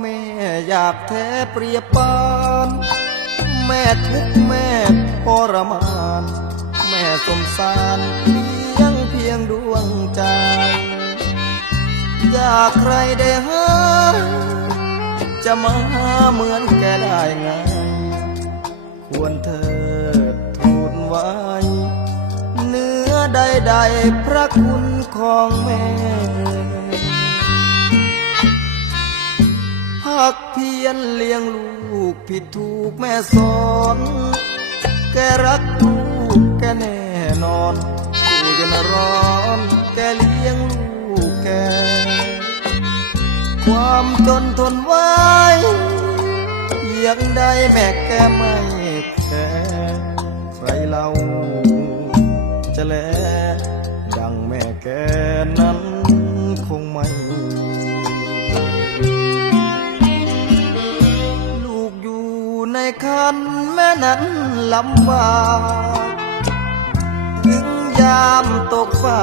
แม่อยากแทบเปรียบปานแม่ทุกแม่ทรมาน แม่สมสารเลี้ยงเพียงดวงใจ อยากใครได้หาจะมาเหมือนแกได้ไง ควรเธอทูลไว้ เนื้อใดๆพระคุณของแม่ พักเพียรเลี้ยงลูกผิดถูกแม่สอนแกรักลูกแกแน่นอนกูจะนร้อนแกเลี้ยงลูกแก ความจนทนไว้ยังได้แม่แกไม่แค่ใครเล่าจะแล คันแม่นั้นลำบากถึงยามตกฟ้า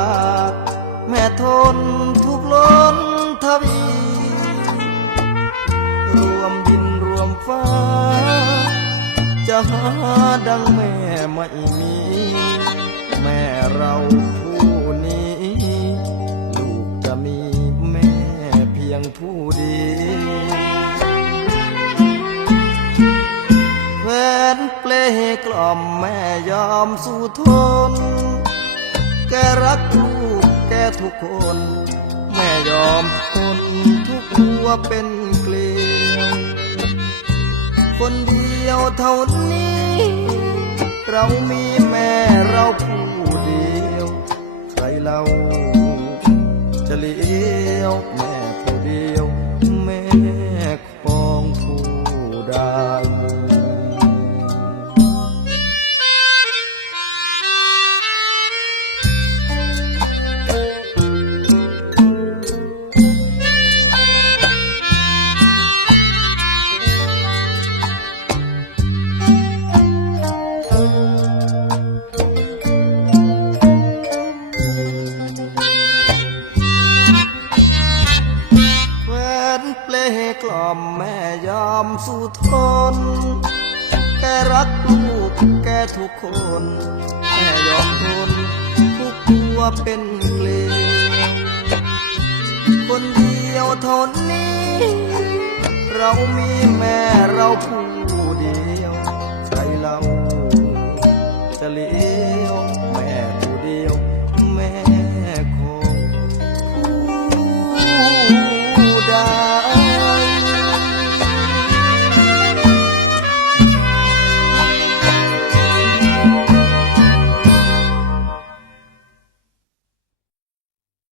แม่ทนทุกข์ล้นทวีรวมดินรวมฟ้า จะหาดังแม่ไม่มี แม่เรา กล่อมแม่ยอมสู้ทน แกรักลูกแกทุกคน แม่ยอมทนทุกหัวเป็นเกลียว คนเดียวเท่านี้ เรามีแม่เราผู้เดียว ใครเราจะเลี้ยวแม่ผู้เดียว กล่อมแม่ยอมสู้ทน แกรักลูกแกทุกคน แม่ยอมทนทุกตัวเป็นเกลียคนเดียวท่านี้ เรามีแม่เราผู้เดียวใครเราจะเลี้